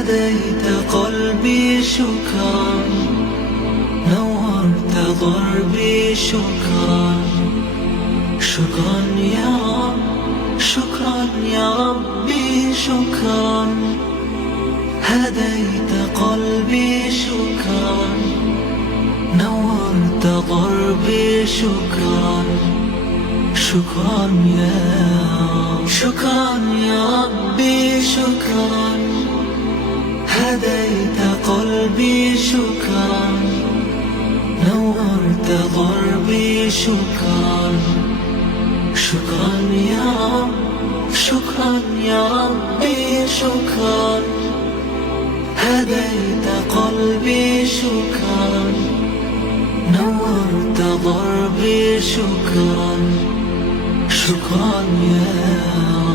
هديت قلبي شكرا، نورت ضربي شكرا. شكرا يا رب، شكرا يا ربي شكرا. هديت قلبي شكرا، نورت ضربي شكرا. شكرا يا رب، شكرا يا ربي شكرا. هديت قلبي شكرا، نورت ضربي شكرا. شكرا يا رب، شكرا يا ربي شكرا. هديت قلبي شكرا، نورت ضربي شكرا. شكرا يا رب.